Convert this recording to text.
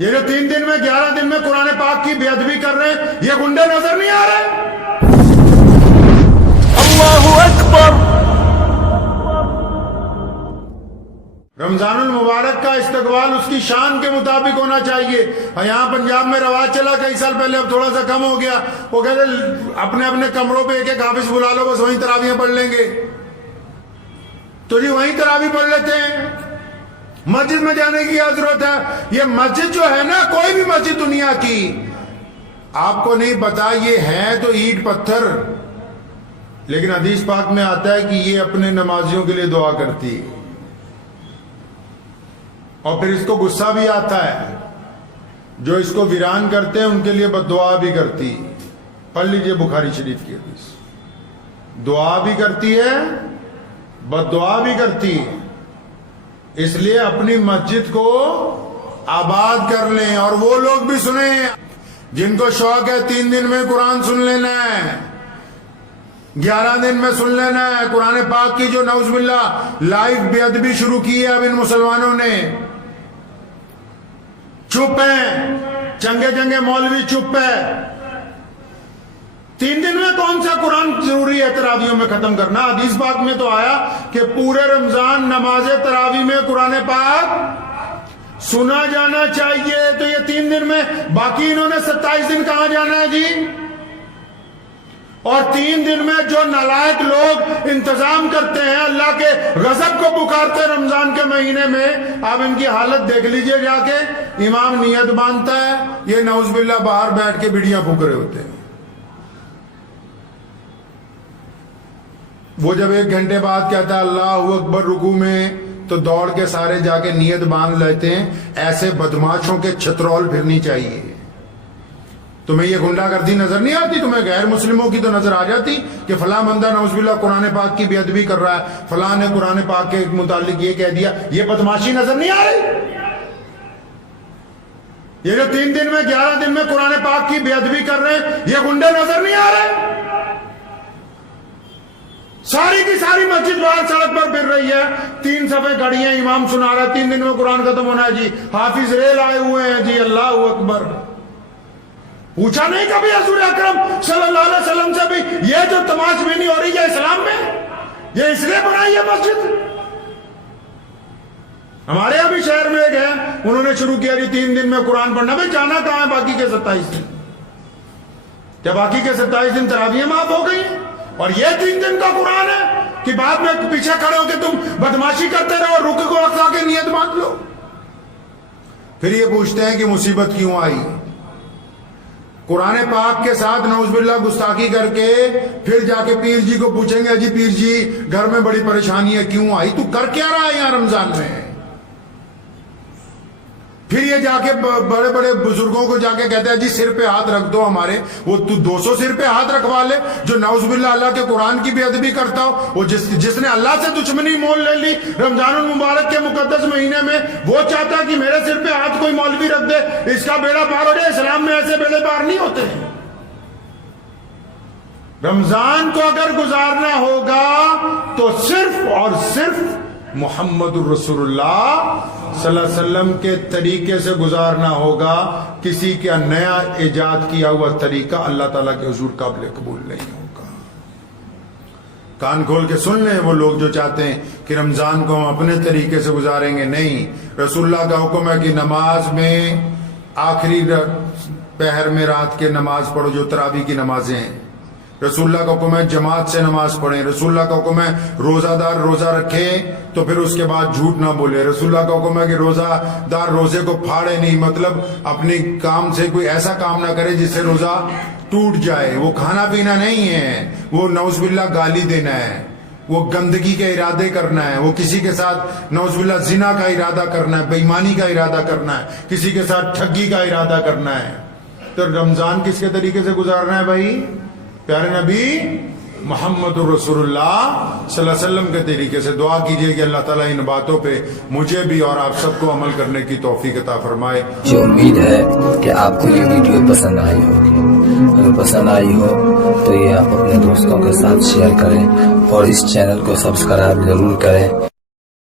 یہ جو 3 دن میں 11 دن میں قرآن پاک کی بے ادبی کر رہے ہیں، یہ گنڈے نظر نہیں آ رہے؟ اللہ اکبر۔ رمضان المبارک کا استقبال اس کی شان کے مطابق ہونا چاہیے۔ یہاں پنجاب میں رواج چلا کئی سال پہلے، اب تھوڑا سا کم ہو گیا، وہ کہتے اپنے اپنے کمروں پہ ایک ایک حافظ بلا لو، بس وہیں تراویحیں پڑھ لیں گے۔ تو جی وہیں تراویح پڑھ لیتے ہیں، مسجد میں جانے کی کیا ضرورت ہے؟ یہ مسجد جو ہے نا، کوئی بھی مسجد دنیا کی، آپ کو نہیں پتا یہ ہے تو اینٹ پتھر، لیکن حدیث پاک میں آتا ہے کہ یہ اپنے نمازیوں کے لیے دعا کرتی ہے، اور پھر اس کو غصہ بھی آتا ہے، جو اس کو ویران کرتے ہیں ان کے لیے بد دعا بھی کرتی۔ پڑھ لیجئے بخاری شریف کی حدیث، دعا بھی کرتی ہے بد دعا بھی کرتی ہے۔ اس لیے اپنی مسجد کو آباد کر لیں، اور وہ لوگ بھی سنیں جن کو شوق ہے 3 دن میں قرآن سن لینا ہے، 11 دن میں سن لینا ہے۔ قرآن پاک کی جو نعوذ باللہ لائیو بے ادبی شروع کی ہے اب ان مسلمانوں نے، چپ ہیں، چنگے چنگے مولوی چپ ہے۔ 3 دن میں کون سا قرآن ضروری ہے تراویحوں میں ختم کرنا؟ حدیث پاک میں تو آیا کہ پورے رمضان نماز تراویح میں قرآن پاک سنا جانا چاہیے، تو یہ 3 دن میں، باقی انہوں نے 27 دن کہاں جانا ہے جی؟ اور 3 دن میں جو نالائق لوگ انتظام کرتے ہیں، اللہ کے غضب کو پکارتے ہیں رمضان کے مہینے میں، آپ ان کی حالت دیکھ لیجئے جا کے۔ امام نیت باندھتا ہے، یہ نعوذ باللہ باہر بیٹھ کے بیڑیاں پھونک رہے ہوتے ہیں۔ وہ جب 1 گھنٹے بعد کہتا ہے اللہ اکبر رکوع میں، تو دوڑ کے سارے جا کے نیت باندھ لیتے ہیں۔ ایسے بدماشوں کے چھترول پھرنی چاہیے۔ تمہیں یہ گنڈا گردی نظر نہیں آتی؟ تمہیں غیر مسلموں کی تو نظر آ جاتی کہ فلاں بندہ نعوذ باللہ قرآن پاک کی بے ادبی کر رہا ہے، فلاں نے قرآن پاک کے متعلق یہ کہہ دیا، یہ بدماشی نظر نہیں آ رہی؟ یہ جو 3 دن میں 11 دن میں قرآن پاک کی بے ادبی کر رہے ہیں، یہ گنڈے نظر نہیں آ رہے؟ ساری کی ساری مسجد باہر سڑک پر پھر رہی ہے، 3 صفحے کھڑی ہیں، امام سنا رہا ہے، 3 دن میں قرآن ختم ہونا ہے جی، حافظ ریل آئے ہوئے ہیں جی، اللہ اکبر۔ پوچھا نہیں کبھی حضور اکرم صلی اللہ علیہ وسلم سے بھی یہ جو تماش بینی ہو رہی ہے اسلام میں، یہ اس لیے بنائی ہے مسجد؟ ہمارے یہاں بھی شہر میں ایک ہے، انہوں نے شروع کیا جی 3 دن میں قرآن پڑھنا۔ بھائی جانا کہاں ہے باقی کے 27 دن؟ کیا باقی کے 27 دن تراویح معاف ہو گئی ہیں؟ اور یہ 3 دن کا قرآن ہے کہ بعد میں پیچھے کھڑے ہو کے تم بدماشی کرتے رہو، رک کو اقصا کے نیت باندھ لو۔ پھر یہ پوچھتے ہیں کہ مصیبت کیوں آئی؟ قرآن پاک کے ساتھ نعوذ باللہ گستاخی کر کے پھر جا کے پیر جی کو پوچھیں گے جی پیر جی گھر میں بڑی پریشانی ہے، کیوں آئی؟ تو کر کیا رہا ہے یہاں رمضان میں؟ پھر یہ جا کے بڑے بڑے بزرگوں کو جا کے کہتا ہے جی سر پہ ہاتھ رکھ دو ہمارے، وہ تو 200 سر پہ ہاتھ رکھوا لے جو نعوذ باللہ اللہ کے قرآن کی بے ادبی کرتا ہو۔ وہ جس نے اللہ سے دشمنی مول لے لی رمضان المبارک کے مقدس مہینے میں، وہ چاہتا ہے کہ میرے سر پہ ہاتھ کوئی مولوی رکھ دے، اس کا بیڑا پار ہو جائے۔ اسلام میں ایسے بیڑے پار نہیں ہوتے۔ رمضان کو اگر گزارنا ہوگا تو صرف اور صرف محمد الرسول اللہ صلی اللہ علیہ وسلم کے طریقے سے گزارنا ہوگا۔ کسی کا نیا ایجاد کیا ہوا طریقہ اللہ تعالیٰ کے حضور قابل قبول نہیں ہوگا۔ کان کھول کے سن لیں وہ لوگ جو چاہتے ہیں کہ رمضان کو ہم اپنے طریقے سے گزاریں گے، نہیں۔ رسول اللہ کا حکم ہے کہ نماز میں آخری پہر میں رات کے نماز پڑھو، جو تراویح کی نمازیں ہیں۔ رسول اللہ کا حکم ہے جماعت سے نماز پڑھیں۔ رسول اللہ کا حکم ہے روزہ دار روزہ رکھیں تو پھر اس کے بعد جھوٹ نہ بولے۔ رسول اللہ کا حکم ہے کہ روزہ دار روزے کو پھاڑے نہیں، مطلب اپنی کام سے کوئی ایسا کام نہ کرے جس سے روزہ ٹوٹ جائے۔ وہ کھانا پینا نہیں ہے، وہ نعوذ باللہ گالی دینا ہے، وہ گندگی کے ارادے کرنا ہے، وہ کسی کے ساتھ نعوذ باللہ زنا کا ارادہ کرنا ہے، بے ایمانی کا ارادہ کرنا ہے، کسی کے ساتھ ٹھگی کا ارادہ کرنا ہے۔ تو رمضان کس کے طریقے سے گزارنا ہے بھائی؟ پیارے نبی محمد الرسول اللہ صلی اللہ علیہ وسلم کے طریقے سے۔ دعا کیجئے کہ اللہ تعالیٰ ان باتوں پہ مجھے بھی اور آپ سب کو عمل کرنے کی توفیق عطا فرمائے۔ مجھے امید ہے کہ آپ کو یہ ویڈیو پسند آئی ہوگی۔ اگر پسند آئی ہو تو یہ آپ اپنے دوستوں کے ساتھ شیئر کریں اور اس چینل کو سبسکرائب ضرور کریں۔